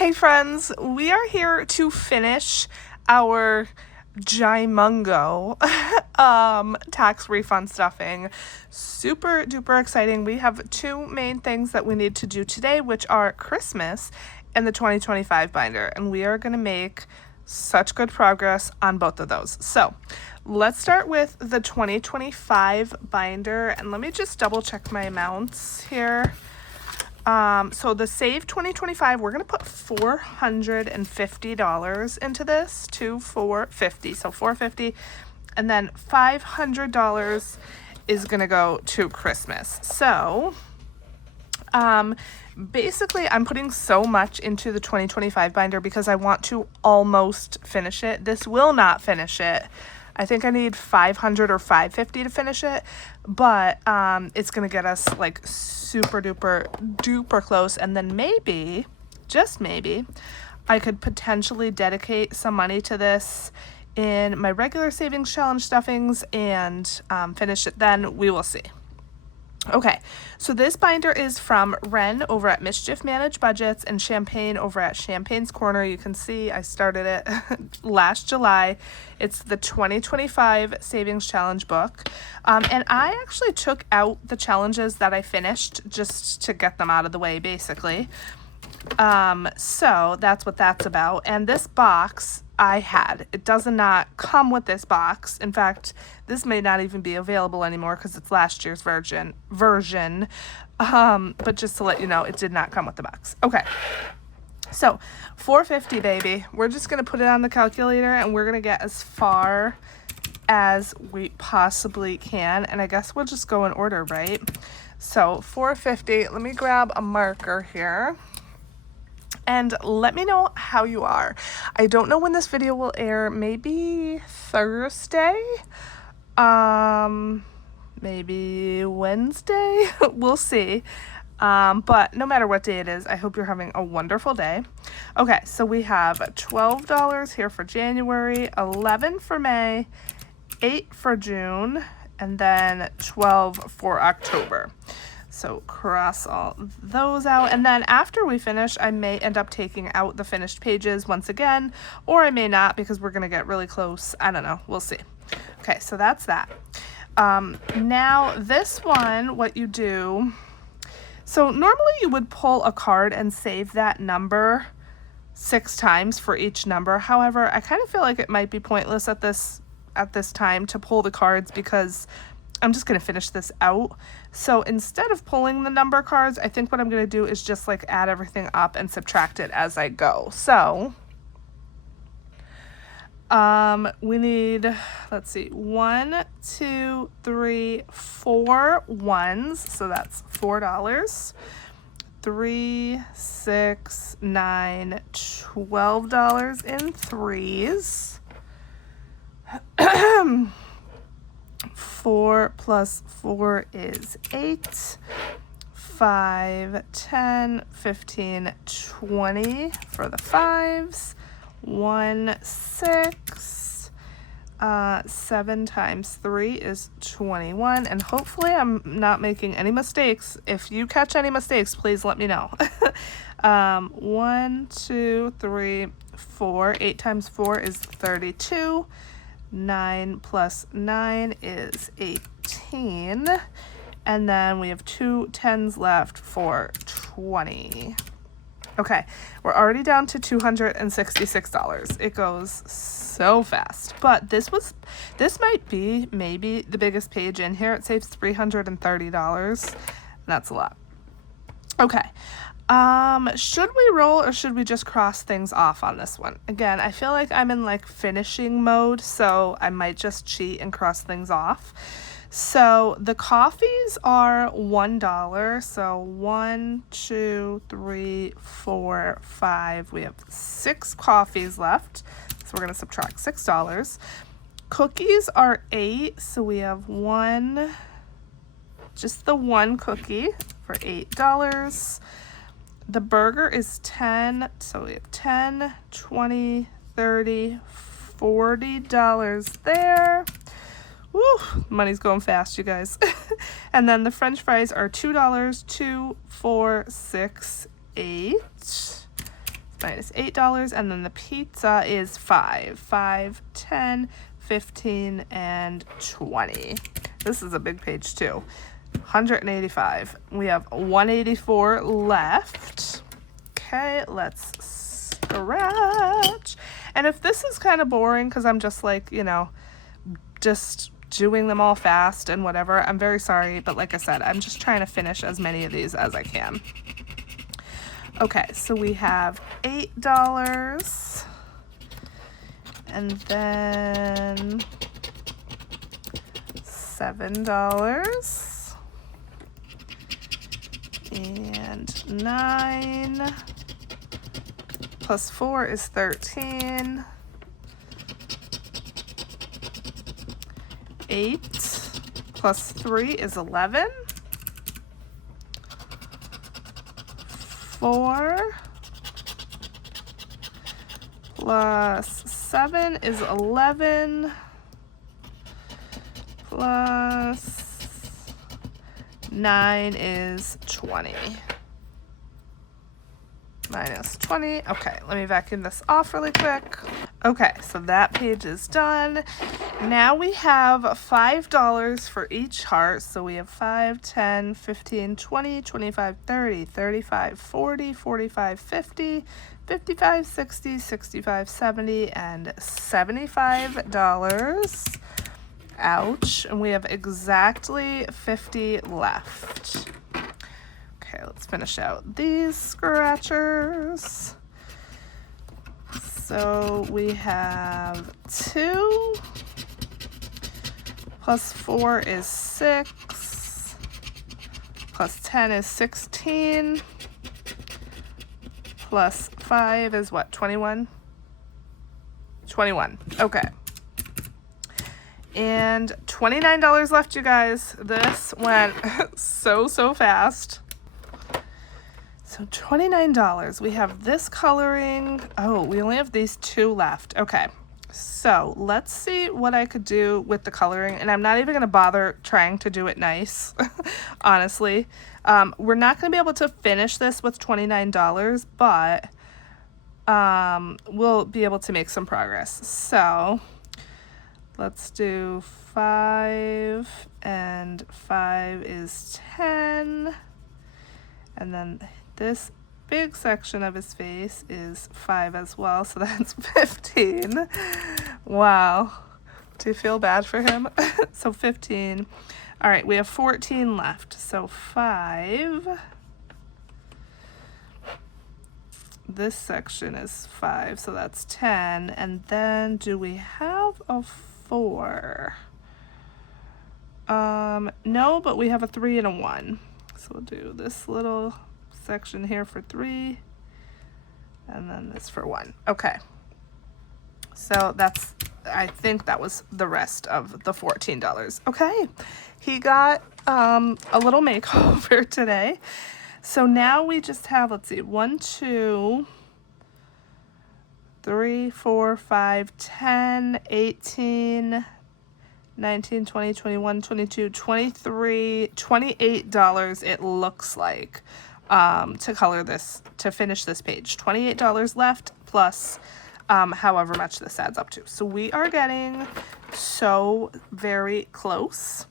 Hey friends, we are here to finish our Jimungo tax refund stuffing. Super duper exciting. We have two main things that we need to do today, which are Christmas and the 2025 binder, and we are going to make such good progress on both of those. So let's start with the 2025 binder, and let me just double check my amounts here. So the Save 2025, we're going to put $450 into this, to $450, so $450, and then $500 is going to go to Christmas. So, basically I'm putting so much into the 2025 binder because I want to almost finish it. This will not finish it. I think I need 500 or 550 to finish it, but it's gonna get us like super duper close, and then maybe, just maybe, I could potentially dedicate some money to this in my regular savings challenge stuffings and finish it then. We will see. Okay, so this binder is from Wren over at Mischief Managed Budgets and Champagne over at Champagne's Corner. You can see I started it last July. It's the 2025 Savings Challenge book. And I actually took out the challenges that I finished just to get them out of the way, basically. So that's what that's about. And this box it does not come with this box. In fact, this may not even be available anymore because it's last year's version. But just to let you know, it did not come with the box. Okay. So $450, baby. We're just going to put it on the calculator and we're going to get as far as we possibly can. And I guess we'll just go in order, right? So $450, let me grab a marker here. And let me know how you are. I don't know when this video will air. Maybe Thursday? Maybe Wednesday? We'll see. But no matter what day it is, I hope you're having a wonderful day. Okay, so we have $12 here for January, $11 for May, $8 for June, and then $12 for October. So cross all those out, and then after we finish, I may end up taking out the finished pages once again, or I may not because we're going to get really close. I don't know. We'll see. Okay, so that's that. Now this one, what you do, so normally you would pull a card and save that number 6 times for each number. However, I kind of feel like it might be pointless at this time to pull the cards because I'm just going to finish this out. So instead of pulling the number cards, I think what I'm going to do is just like add everything up and subtract it as I go. So we need, let's see, 1, 2, 3, 4 ones. So that's $4. 3, 6, 9, $12 in threes. 4 plus 4 is 8, 5, 10, 15, 20 for the fives, 1, 6, 7 times 3 is 21, and hopefully I'm not making any mistakes. If you catch any mistakes, please let me know. 1, 2, 3, 4, 8 times 4 is 32. 9 plus 9 is 18, and then we have 2 10s left for 20. Okay, we're already down to $266. It goes so fast, but this might be maybe the biggest page in here. It saves $330. That's a lot. Okay. Should we roll or should we just cross things off on this one? Again, I feel like I'm in like finishing mode, so I might just cheat and cross things off. So the coffees are $1. So 1, 2, 3, 4, 5. We have 6 coffees left. So we're going to subtract $6. Cookies are 8. So we have just the one cookie for $8. The burger is 10, so we have 10, 20, 30, $40 there. Woo, money's going fast, you guys. And then the French fries are $2, 2, 4, 6, 8. minus $8, and then the pizza is 5, 5, 10, 15, and 20. This is a big page too. 185. We have 184 left. Okay, let's scratch. And if this is kind of boring because I'm just like, you know, just doing them all fast and whatever, I'm very sorry, but like I said, I'm just trying to finish as many of these as I can. Okay, so we have $8, and then $7, and 9, plus 4 is 13, 8, plus 3 is 11, 4, plus 7 is 11, plus 9 is 20. Minus 20. Okay, let me vacuum this off really quick. Okay, so that page is done. Now we have $5 for each heart. So we have 5, 10, 15, 20, 25, 30, 35, 40, 45, 50, 55, 60, 65, 70, and $75. Ouch. And we have exactly 50 left. Okay, let's finish out these scratchers. So we have 2, plus 4 is 6, plus 10 is 16, plus 5 is what, 21? 21, okay. And $29 left, you guys. This went so fast. So $29. We have this coloring. Oh, we only have these 2 left. Okay. So let's see what I could do with the coloring. And I'm not even going to bother trying to do it nice, honestly. We're not going to be able to finish this with $29, but we'll be able to make some progress. So let's do 5, and 5 is 10. And then this big section of his face is 5 as well, so that's 15. Wow. Do you feel bad for him? So 15. All right, we have 14 left. So 5. This section is 5, so that's 10. And then do we have a 4? No, but we have a 3 and a 1. So we'll do this little section here for 3, and then this for 1. Okay. So that's, I think that was the rest of the $14. Okay. He got a little makeover today. So now we just have, let's see, 1, 2, 3, 4, 5, 10, 18, 19, 20, 21, 22, 23, $28 it looks like to color this, to finish this page. $28 left plus however much this adds up to. So we are getting so very close.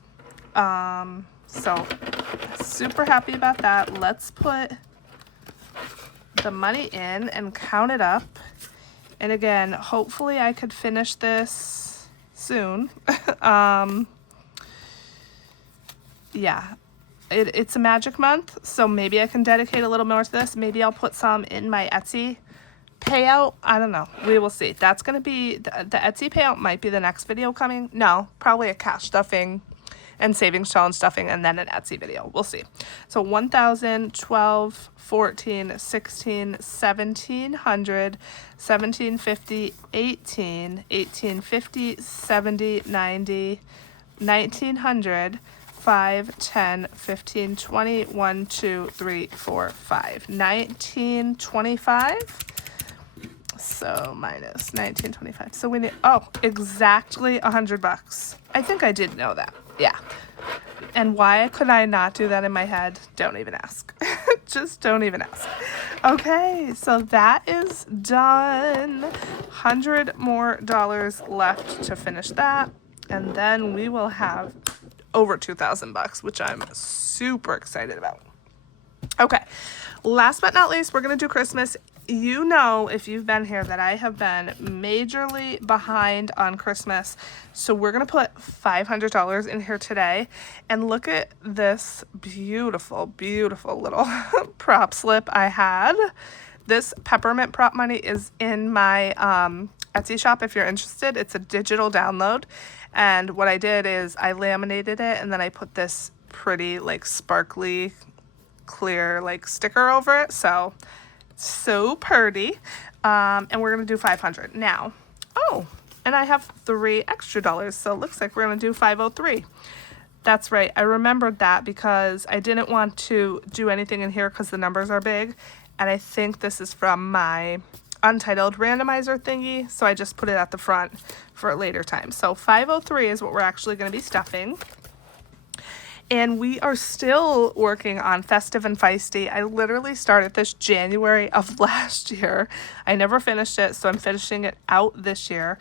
So super happy about that. Let's put the money in and count it up. And again, hopefully I could finish this soon. Yeah, it's a magic month, so maybe I can dedicate a little more to this. Maybe I'll put some in my Etsy payout. I don't know. We will see. That's going to be, the Etsy payout might be the next video coming. No, probably a cash stuffing and savings challenge stuffing and then an Etsy video. We'll see. So 1,000, 12, 14, 16, 1,700, 1,750, 18, 1,850, 70, 90, 1,900, 5, 10, 15, 20, 1, 2, 3, 4, 5, 1925. So minus 1925. So we need, oh, exactly $100. I think I did know that. Yeah. And why could I not do that in my head? Don't even ask. Just don't even ask. Okay, so that is done. $100 more left to finish that. And then we will have over 2,000 bucks, which I'm super excited about. Okay, last but not least, we're going to do Christmas. You know, if you've been here, that I have been majorly behind on Christmas. So we're going to put $500 in here today. And look at this beautiful, beautiful little prop slip I had. This peppermint prop money is in my Etsy shop if you're interested. It's a digital download. And what I did is I laminated it and then I put this pretty like sparkly clear like sticker over it. So pretty. And we're going to do 500 now. Oh, and I have $3 extra. So it looks like we're going to do 503. That's right. I remembered that because I didn't want to do anything in here because the numbers are big. And I think this is from my Untitled randomizer thingy. So I just put it at the front for a later time. So 503 is what we're actually going to be stuffing. And we are still working on Festive and Feisty. I literally started this January of last year. I never finished it, so I'm finishing it out this year.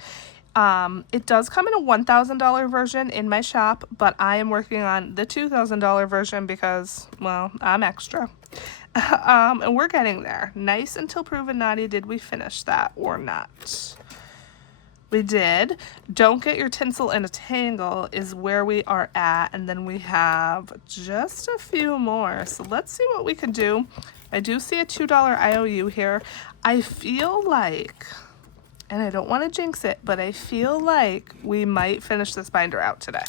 It does come in a $1,000 version in my shop, but I am working on the $2,000 version because, well, I'm extra. And we're getting there. Nice Until Proven Naughty. Did we finish that or not? We did. Don't Get Your Tinsel in a Tangle is where we are at. And then we have just a few more. So let's see what we can do. I do see a $2 IOU here. I feel like, and I don't want to jinx it, but I feel like we might finish this binder out today.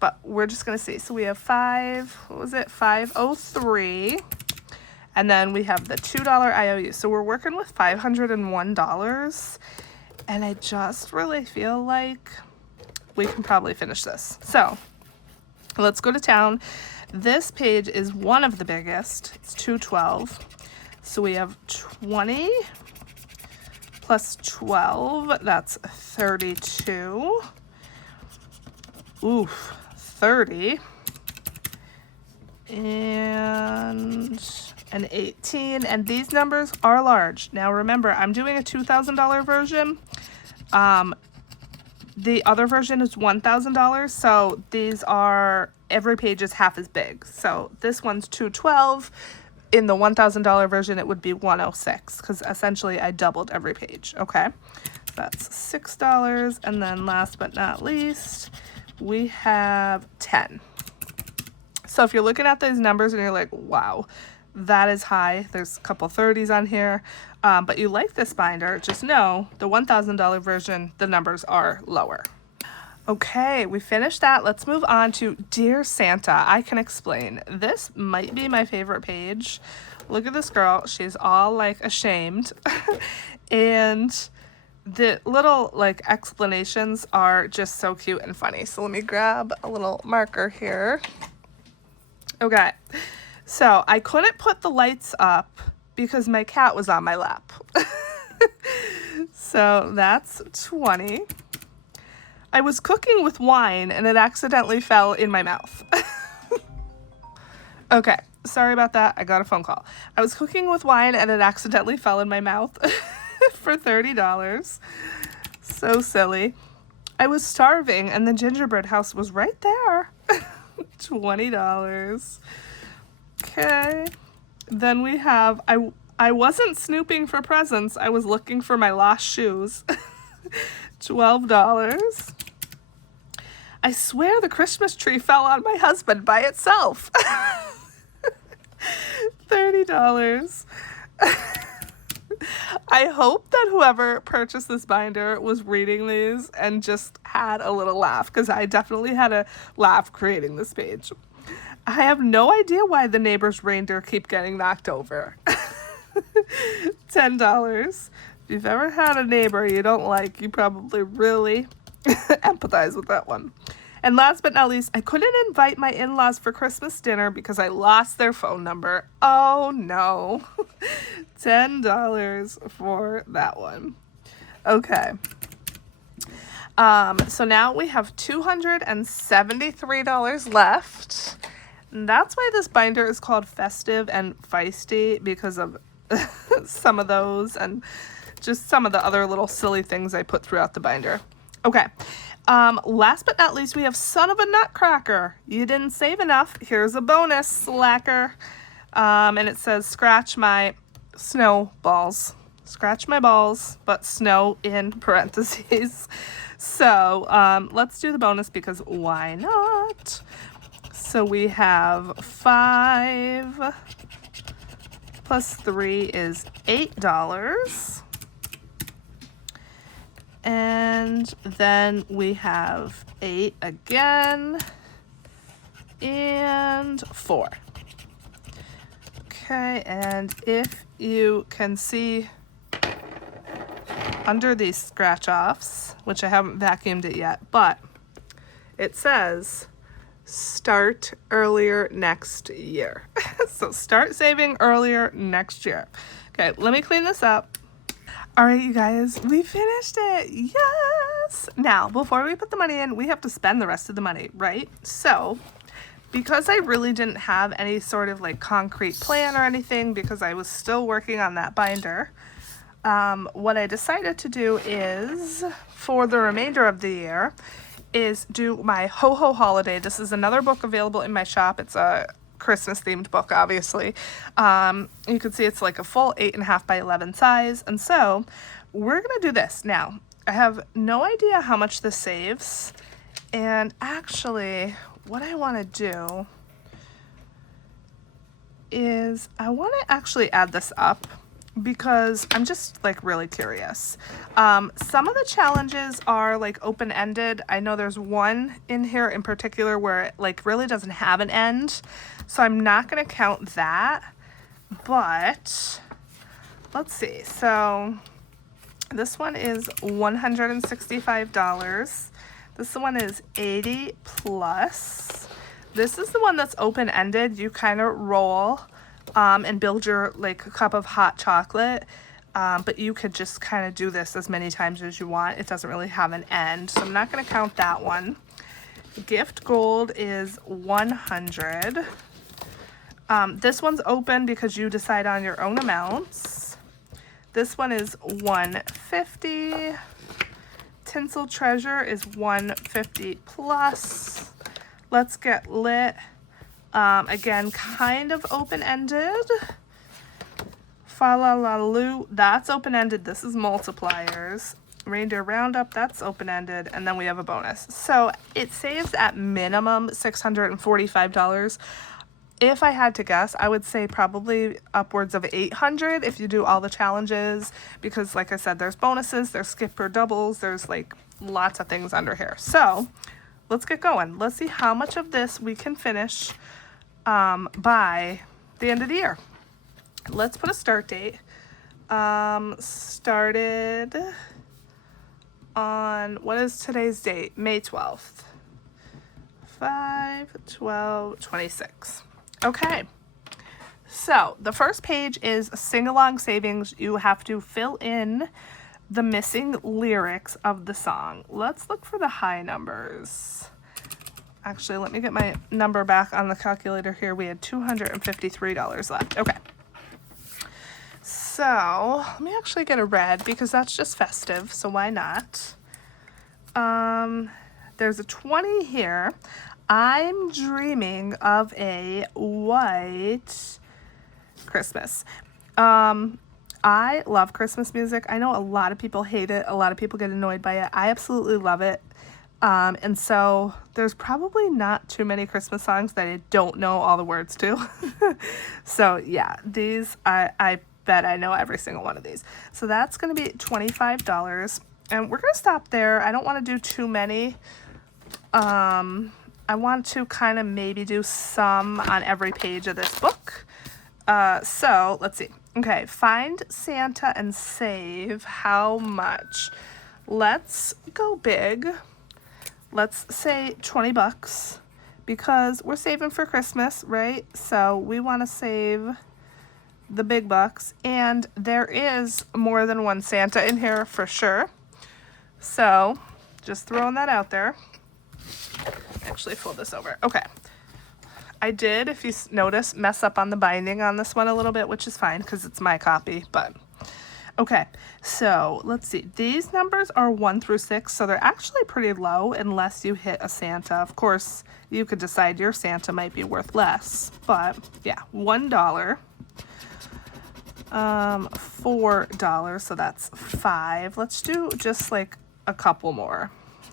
But we're just going to see. So we have 503. And then we have the $2 IOU. So we're working with $501. And I just really feel like we can probably finish this. So let's go to town. This page is one of the biggest. It's 212. So we have 20 plus 12. That's 32. Oof, 30. And an 18. And these numbers are large. Now remember, I'm doing a $2,000 version. The other version is $1,000, so these are, every page is half as big. So this one's 212. In the $1,000 version, it would be 106, because essentially I doubled every page, okay? That's $6, and then last but not least, we have 10. So if you're looking at these numbers and you're like, wow, that is high. There's a couple 30s on here. But you like this binder, just know the $1,000 version, the numbers are lower. Okay, we finished that. Let's move on to Dear Santa, I Can Explain. This might be my favorite page. Look at this girl. She's all like ashamed. And the little like explanations are just so cute and funny. So let me grab a little marker here. Okay. So I couldn't put the lights up because my cat was on my lap. So that's 20. I was cooking with wine and it accidentally fell in my mouth. Okay, sorry about that. I got a phone call. I was cooking with wine and it accidentally fell in my mouth for $30. So silly. I was starving and the gingerbread house was right there. $20. Okay. Then we have, I wasn't snooping for presents. I was looking for my lost shoes. $12. I swear the Christmas tree fell on my husband by itself. $30. I hope that whoever purchased this binder was reading these and just had a little laugh, because I definitely had a laugh creating this page. I have no idea why the neighbor's reindeer keep getting knocked over. $10. If you've ever had a neighbor you don't like, you probably really empathize with that one. And last but not least, I couldn't invite my in-laws for Christmas dinner because I lost their phone number. Oh no. $10 for that one. Okay. So now we have $273 left. And that's why this binder is called Festive and Feisty, because of some of those and just some of the other little silly things I put throughout the binder. Okay, last but not least, we have Son of a Nutcracker. You didn't save enough. Here's a bonus, slacker. And it says, scratch my snowballs. Scratch my balls, but snow in parentheses. So let's do the bonus because why not? So we have 5 plus 3 is $8. And then we have 8 again and 4. Okay, and if you can see under these scratch offs, which I haven't vacuumed it yet, but it says start earlier next year. So start saving earlier next year. Okay, let me clean this up. All right, you guys, we finished it. Yes. Now, before we put the money in, we have to spend the rest of the money, right? So because I really didn't have any sort of like concrete plan or anything, because I was still working on that binder, what I decided to do is, for the remainder of the year, is do my Ho Ho Holiday. This is another book available in my shop. It's a Christmas themed book, obviously. You can see it's like a full 8.5 by 11 size. And so we're gonna do this. Now, I have no idea how much this saves. And actually, what I wanna do is I wanna actually add this up because I'm just like really curious. Some of the challenges are like open-ended. I know there's one in here in particular where it like really doesn't have an end. So I'm not gonna count that, but let's see. So this one is $165. This one is 80 plus. This is the one that's open-ended. You kind of roll and build your like cup of hot chocolate, but you could just kind of do this as many times as you want. It doesn't really have an end, so I'm not going to count that one. Gift gold is 100. This one's open because you decide on your own amounts. This one is 150. Tinsel treasure is 150 plus. Let's get lit. Again, kind of open-ended. Fa la la loo, that's open-ended. This is multipliers. Reindeer roundup, that's open-ended. And then we have a bonus. So it saves at minimum $645. If I had to guess, I would say probably upwards of $800 if you do all the challenges, because like I said, there's bonuses, there's skipper doubles, there's like lots of things under here. So let's get going. Let's see how much of this we can finish by the end of the year. Let's put a start date. Started on, what is today's date? May 12th. 5/12/26. Okay. So the first page is sing-along savings. You have to fill in the missing lyrics of the song. Let's look for the high numbers. Actually, let me get my number back on the calculator here. We had $253 left. Okay. So let me actually get a red because that's just festive. So why not? There's a 20 here. I'm dreaming of a white Christmas. I love Christmas music. I know a lot of people hate it. A lot of people get annoyed by it. I absolutely love it. And so there's probably not too many Christmas songs that I don't know all the words to. So yeah, these, I bet I know every single one of these. So that's going to be $25. And we're going to stop there. I don't want to do too many. I want to kind of maybe do some on every page of this book. So let's see. Okay, find Santa and save how much? Let's go big. Let's say $20 because we're saving for Christmas, right? So we want to save the big bucks, and there is more than one Santa in here for sure. So just throwing that out there. Actually fold this over. Okay. I did, if you notice, mess up on the binding on this one a little bit, which is fine because it's my copy, but okay. So let's see. These numbers are 1 through 6, so they're actually pretty low unless you hit a Santa. Of course, you could decide your Santa might be worth less, but yeah, $1. $4, so that's 5. Let's do just like a couple more.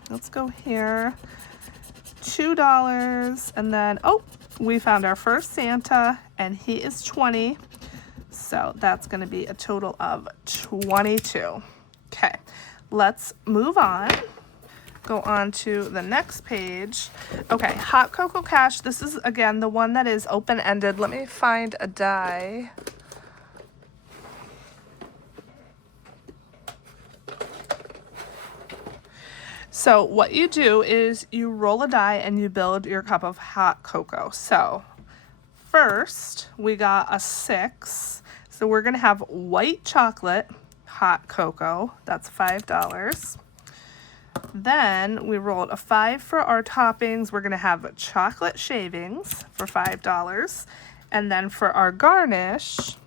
Let's go here. $2, and then, oh, we found our first Santa, and he is 20. So that's going to be a total of 22. Okay, let's move on. Go on to the next page. Okay, hot cocoa cash. This is, again, the one that is open-ended. Let me find a die. So what you do is you roll a die and you build your cup of hot cocoa. So first we got a 6. So we're going to have white chocolate hot cocoa. That's $5. Then we rolled a 5 for our toppings. We're going to have chocolate shavings for $5. And then for our garnish,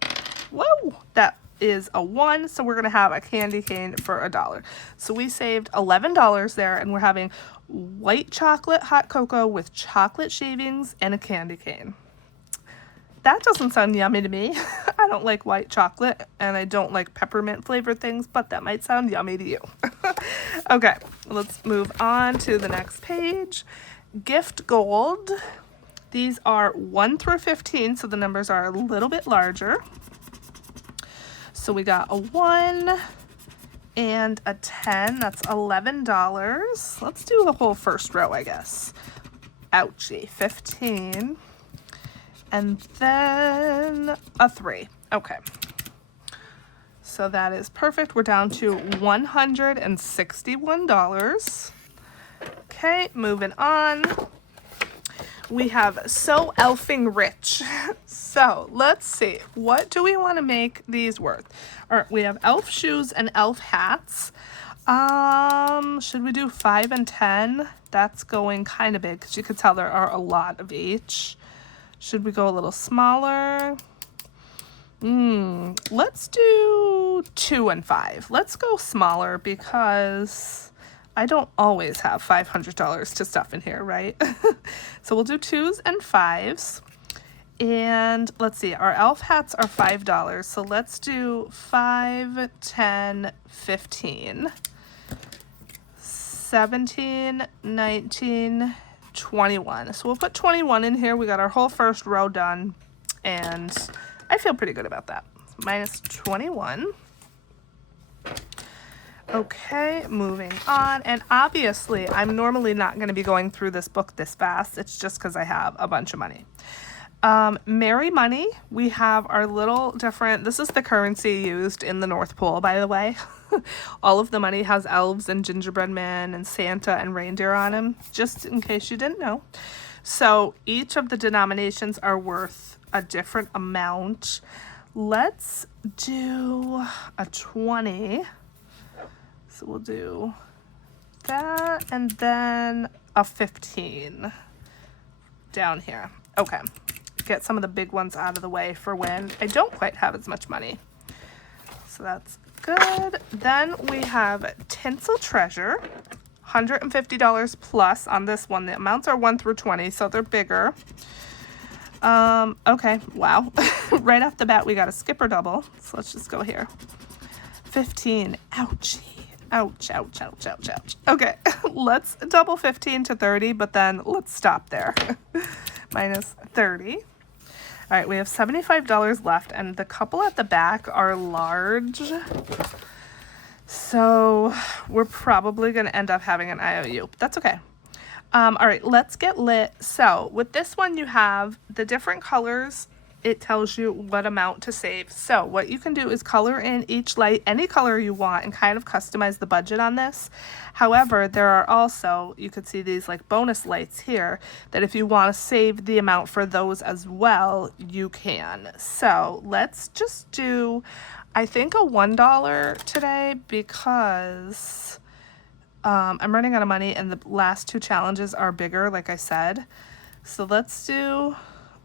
whoa, that is a 1, so we're going to have a candy cane for $1. So we saved $11 there, and we're having white chocolate hot cocoa with chocolate shavings and a candy cane. That doesn't sound yummy to me. I don't like white chocolate, and I don't like peppermint flavored things, but that might sound yummy to you. Okay, let's move on to the next page. Gift gold. These are 1 through 15, so the numbers are a little bit larger. So we got a 1 and a 10. That's $11. Let's do the whole first row, I guess. Ouchie. 15. And then a 3. Okay. So that is perfect. We're down to $161. Okay, moving on. We have So Elfing Rich. So let's see. What do we want to make these worth? All right, we have elf shoes and elf hats. Should we do 5 and 10? That's going kind of big because you could tell there are a lot of each. Should we go a little smaller? Let's do 2 and 5. Let's go smaller because I don't always have $500 to stuff in here, right? So we'll do 2s and 5s. And let's see, our elf hats are $5. So let's do 5, 10, 15, 17, 19, 21. So we'll put 21 in here. We got our whole first row done, and I feel pretty good about that. Minus 21. Okay, moving on. And obviously, I'm normally not going to be going through this book this fast. It's just because I have a bunch of money. Merry money. We have our little different, this is the currency used in the North Pole, by the way. All of the money has elves and gingerbread men and Santa and reindeer on them, just in case you didn't know. So each of the denominations are worth a different amount. Let's do a 20. So we'll do that and then a 15 down here. Okay. Get some of the big ones out of the way for when I don't quite have as much money. So that's good. Then we have Tinsel Treasure, $150 plus on this one. The amounts are 1 through 20, so they're bigger. Okay, wow. Right off the bat, we got a skipper double. So let's just go here. 15, ouchie. Ouch, ouch, ouch, ouch, ouch. Okay, let's double 15 to 30, but then let's stop there. Minus 30. All right, we have $75 left, and the couple at the back are large. So we're probably going to end up having an IOU. But that's okay. All right, let's get lit. So with this one, you have the different colors. It tells you what amount to save. So what you can do is color in each light any color you want and kind of customize the budget on this. However, there are also, you could see these like bonus lights here, that if you want to save the amount for those as well, you can. So let's just do, I think, a $1 today because I'm running out of money and the last two challenges are bigger, like I said. So let's do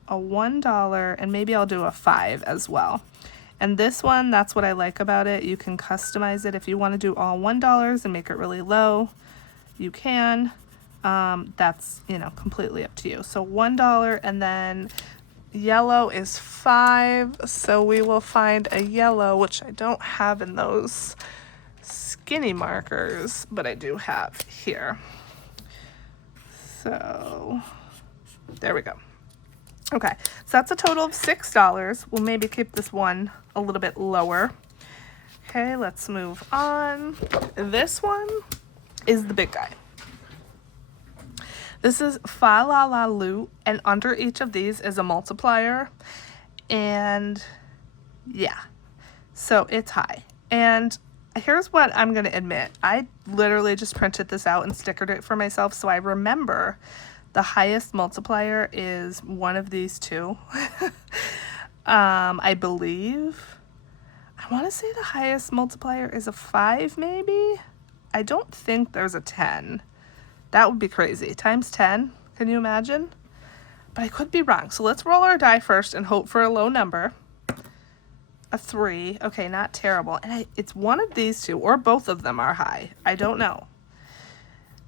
a $1, and maybe I'll do a 5 as well. And this one, that's what I like about it. You can customize it. If you want to do all $1 and make it really low, you can. That's, you know, completely up to you. So $1, and then yellow is 5. So we will find a yellow, which I don't have in those skinny markers, but I do have here. So there we go. Okay, so that's a total of $6. We'll maybe keep this one a little bit lower. Okay, let's move on. This one is the big guy. This is Fa La La Lu, and under each of these is a multiplier. And yeah, so it's high. And here's what I'm going to admit. I literally just printed this out and stickered it for myself, so I remember the highest multiplier is one of these two. I believe. I want to say the highest multiplier is a 5 maybe. I don't think there's a 10. That would be crazy. Times 10. Can you imagine? But I could be wrong. So let's roll our die first and hope for a low number. A 3. Okay, not terrible. And it's one of these two, or both of them are high. I don't know.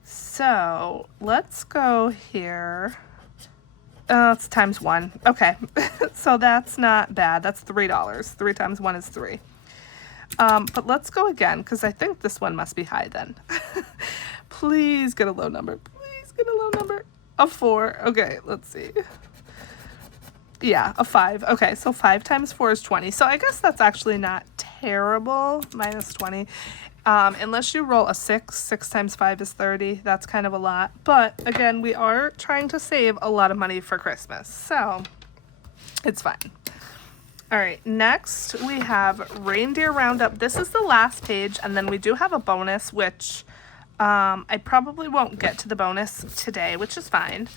So let's go here. Oh, it's times 1. Okay, so that's not bad. That's $3. 3 times 1 is 3. But let's go again, because I think this one must be high then. Please get a low number. Please get a low number. A 4. Okay, let's see. Yeah, a 5. Okay, so 5 times 4 is 20. So I guess that's actually not terrible. Minus 20. Unless you roll a 6. 6 times 5 is 30. That's kind of a lot. But again, we are trying to save a lot of money for Christmas. So it's fine. All right, next we have Reindeer Roundup. This is the last page, and then we do have a bonus, which I probably won't get to the bonus today, which is fine.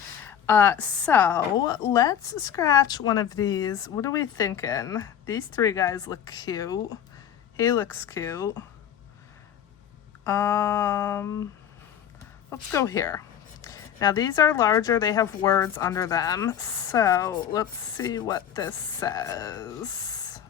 So let's scratch one of these. What are we thinking? These 3 guys look cute. He looks cute. Let's go here. Now these are larger, they have words under them, so let's see what this says.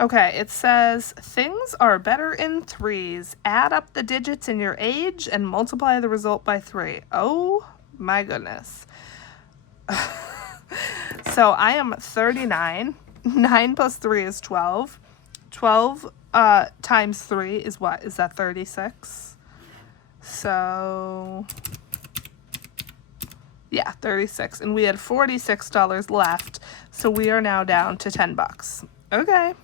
Okay, it says, things are better in 3s. Add up the digits in your age and multiply the result by 3. Oh my goodness. So I am 39. 9 plus 3 is 12. 12 times 3 is what? Is that 36? So yeah, 36. And we had $46 left. So we are now down to $10. Okay.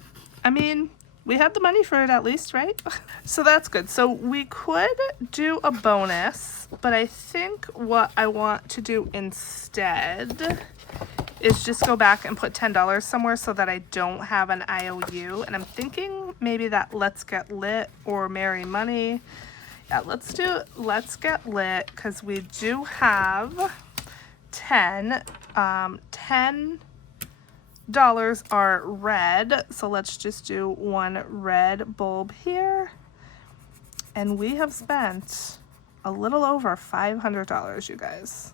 I mean, we had the money for it at least, right? So that's good. So we could do a bonus, but I think what I want to do instead is just go back and put $10 somewhere so that I don't have an IOU. And I'm thinking maybe that Let's Get Lit or Merry Money. Yeah, let's do Let's Get Lit, because we do have 10. $10 are red, so let's just do one red bulb here. And we have spent a little over $500, you guys.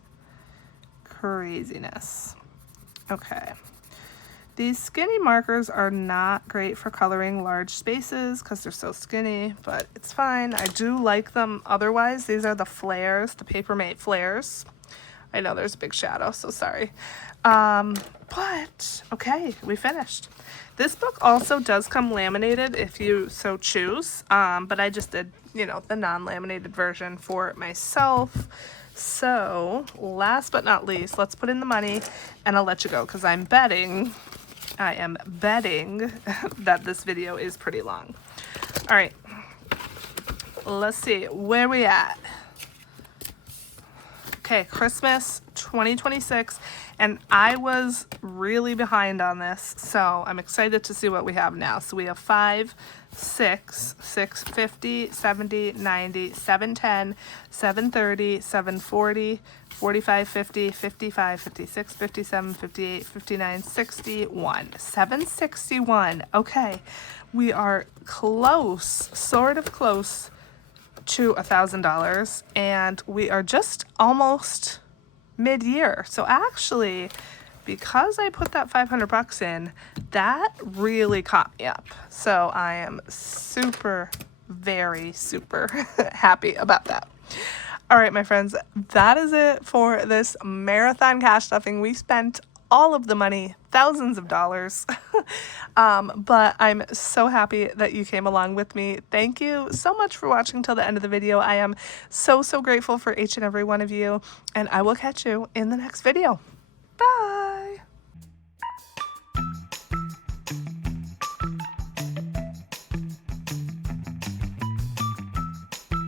Craziness. Okay. These skinny markers are not great for coloring large spaces because they're so skinny, but it's fine. I do like them otherwise. These are the flares, the Papermate flares. I know there's a big shadow, so sorry. But, okay, we finished. This book also does come laminated if you so choose, but I just did, you know, the non-laminated version for myself. So, last but not least, let's put in the money, and I'll let you go, because I am betting that this video is pretty long. All right, let's see, where we at? Okay, Christmas 2026, and I was really behind on this, so I'm excited to see what we have now. So we have 5, 6, 650, 70, 90, 710, 730, 740, 45, 50, 55, 56, 57, 58, 59, 61, 761. Okay, we are close, sort of close to $1,000, and we are just almost mid-year. So actually, because I put that 500 bucks in, that really caught me up. So I am super, very super happy about that. All right, my friends, that is it for this marathon cash stuffing. We spent all of the money, thousands of dollars, but I'm so happy that you came along with me. Thank you so much for watching till the end of the video. I am so, so grateful for each and every one of you, and I will catch you in the next video. Bye.